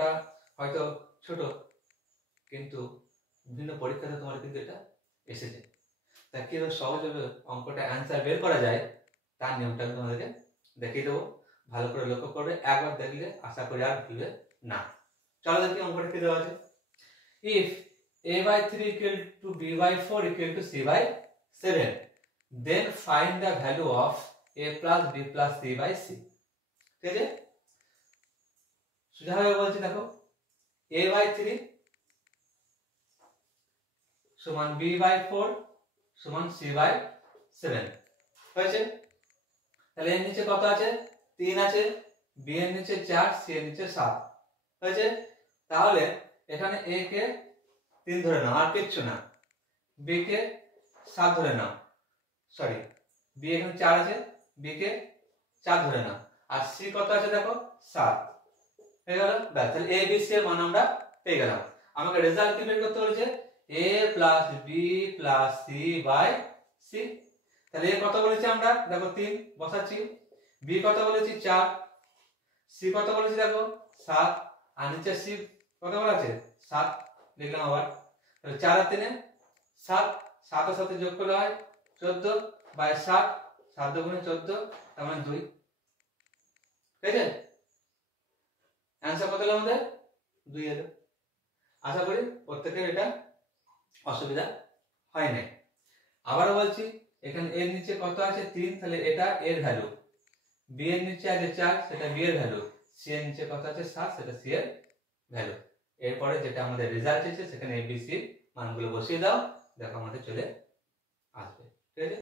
অঙ্কটা হয়তো ছোট, কিন্তু বিভিন্ন পরীক্ষাতে তোমার কিন্তু এটা এসেছে। তা কিভাবে সহজভাবে অঙ্কটা অ্যান্সার বের করা যায় তার নিয়মটা আমি তোমাদেরকে দেখিয়ে দেবো। ভালো করে লক্ষ্য করবে, একবার দেখলে আশা করি আর ভুলবে না। চলো দেখি অঙ্কটা কি দেওয়া আছে। If a/3 equal to b/4 equal to c/7, then find the value of a plus b plus c/c। ঠিক আছে, সোজাভাবে বলছি দেখো, a/3 সমান b/4 সমান c/7 হয়েছে। তাহলে এর নিচে কত আছে? 3 আছে, b এর নিচে 4, c এর নিচে 7 হয়েছে। তাহলে এখানে a কে 3 ধরে নাও, আর কিচ্ছু না। b কে 7 ধরে নাও, সরি b এখানে 4 আছে, b কে 4 ধরে নাও, আর c কত আছে দেখো 7 হয়ে গেল। ব্যাস, তাহলে a b c এর মান আমরা পেয়ে গেলাম। আমাকে রেজাল্ট কি বের করতে বলেছে? a plus b plus c by c। তাহলে a কত বলেছি আমরা দেখো 3 বসাচ্ছি, b কত বলেছি 4, c কত বলেছি দেখো 7, আর নিচে c কত বলা আছে 7 লিখলাম আবার। তাহলে 4 আর 3 7, 7 এর সাথে যোগ করলে হয় 14 বাই 7, 7 দুগুণে 14, তার মানে 2। ঠিক আছে, অ্যানসার কত হলো আমাদের? 2 এলো। আশা করি প্রত্যেকের এটা অসুবিধা হয় না। আবারও বলছি, এখানে এর নিচে কত আছে 3, তাহলে এটা এর ভ্যালু, b এর নিচে আছে 4, সেটা b এর ভ্যালু, c এর নিচে কত আছে 7, সেটা c এর ভ্যালু। এরপরে যেটা আমাদের রেজাল্ট এসেছে সেখানে a b c মানগুলো বসিয়ে দাও, দেখো আমাদের চলে আসবে। ঠিক আছে।